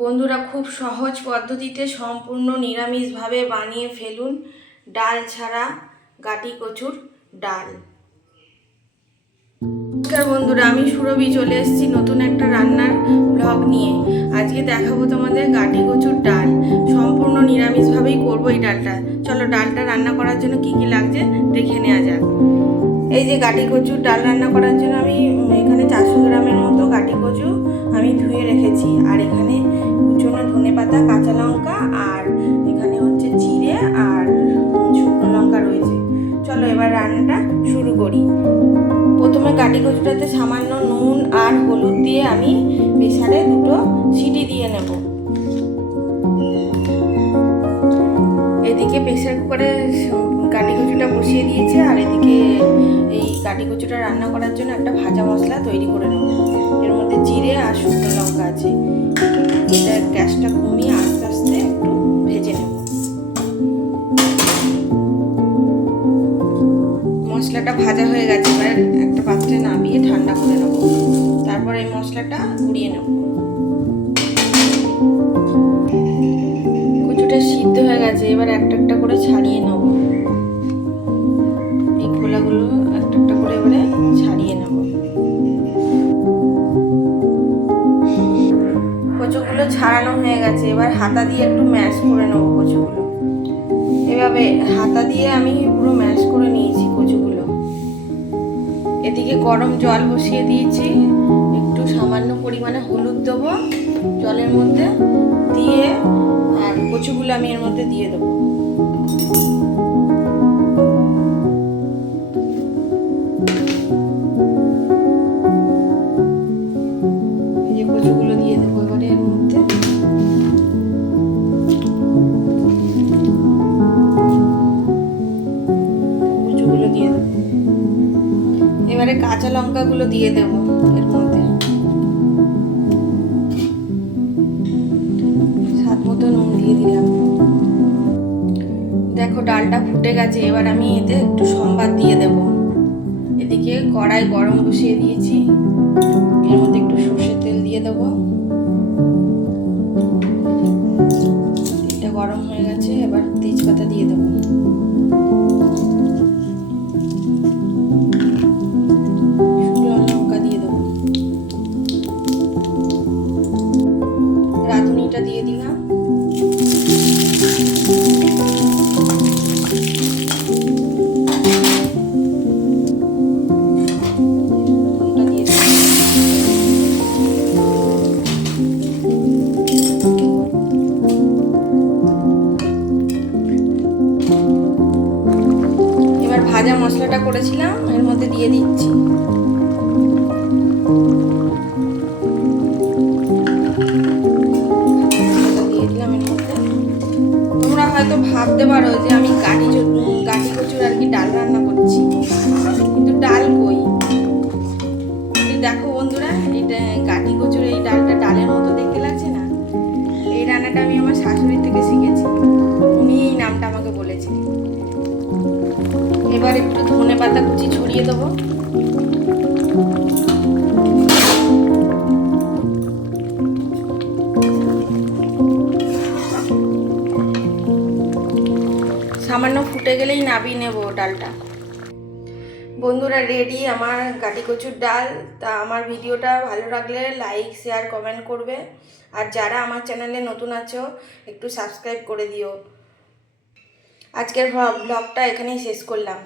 বন্ধুরা খুব সহজ পদ্ধতিতে সম্পূর্ণ নিরামিষভাবে বানিয়ে ফেলুন। ডাল ছাড়া গাটি কচুর ডাল। নমস্কার বন্ধুরা, আমি সুরভি চলে এসেছি নতুন একটা রান্নার ব্লগ নিয়ে। আজকে দেখাবো তোমাদের গাটি কচুর ডাল। সম্পূর্ণ নিরামিষভাবেই করব এই ডালটা। চলো ডালটা রান্না করার জন্য কি কি লাগছে দেখে নেওয়া যাক। এই যে গাটি কচুর ডাল রান্না করার জন্য আমি এখানে চারশো গ্রামের মতো গাটি কচু আমি ধুয়ে রেখেছি। আর এখানে পাতা কাঁচা লঙ্কা আর এখানে হচ্ছে জিরে আর শুকনো লঙ্কা রয়েছে। চলো এবার রান্নাটা শুরু করি। প্রথমে গাটি কচুটাতে সামান্য নুন আর হলুদ দিয়ে আমি প্রেসারে দুটো সিটি দিয়ে নেব। এদিকে প্রেসার কুকারে কাটি কচুটা বসিয়ে দিয়েছে আর এদিকে এই কাটি কচুটা রান্না করার জন্য একটা ভাজা মশলা তৈরি করে নেব। এর মধ্যে জিরে আর শুকনো লঙ্কা আছে। এটা গ্যাসটা কমিয়ে আস্তে আস্তে একটু ভেজে নেব। মশলাটা ভাজা হয়ে গেছে, এবার একটা পাত্রে নামিয়ে ঠান্ডা করে নেব। তারপর এই মশলাটা গুঁড়িয়ে নেব। কচুটা সিদ্ধ হয়ে গেছে, এবার একটা একটা করে ছাড়িয়ে নেব। এই খোলাগুলো একটা একটা করে এবারে ছাড়িয়ে নেব। ছাড়ানো হয়ে গেছে, এবার হাতা দিয়ে একটু ম্যাশ করে নেব কচুগুলো। এভাবে হাতা দিয়ে আমি পুরো ম্যাশ করে নিয়েছি কচুগুলো। এদিকে গরম জল বসিয়ে দিয়েছি, একটু সামান্য পরিমাণে হলুদ দেবো জলের মধ্যে দিয়ে, আর কচুগুলো আমি এর মধ্যে দিয়ে দেবো। কাঁচা লঙ্কাগুলো দিয়ে দেব এর মধ্যে। স্বাদ মতো নুন দিয়ে দিলাম। দেখো, ডালটা ফুটে গেছে, এবার আমি এতে একটু সম্বাদ দিয়ে দেব। এদিকে কড়াই গরম বসিয়ে দিয়েছি। ভাজা মশলাটা করেছিলাম, এর মধ্যে দিয়ে দিচ্ছি। দিয়ে দিলাম এর মধ্যে। তোমরা হয়তো ভাবতে পারো যে আমি গাঠি গাঠি কচুর আর কি ডাল রান্না করছি, কিন্তু ডাল কই? দেখো বন্ধুরা, এটা গাঠি কচুর এই ডালটা ডালের মতো দেখতে লাগছে না। এই রান্নাটা আমি আমার শাশুড়ির থেকে ধনে পাতা কুচি ছড়িয়ে দেবো। সামান্য ফুটে গেলেই নাবিয়ে নেব ডালটা। বন্ধুরা রেডি আমার গাটি কচুর ডাল। তা আমার ভিডিওটা ভালো লাগলে লাইক শেয়ার কমেন্ট করবে। আর যারা আমার চ্যানেলে নতুন আছো, একটু সাবস্ক্রাইব করে দিও। আজকের ব্লগটা এখানেই শেষ করলাম।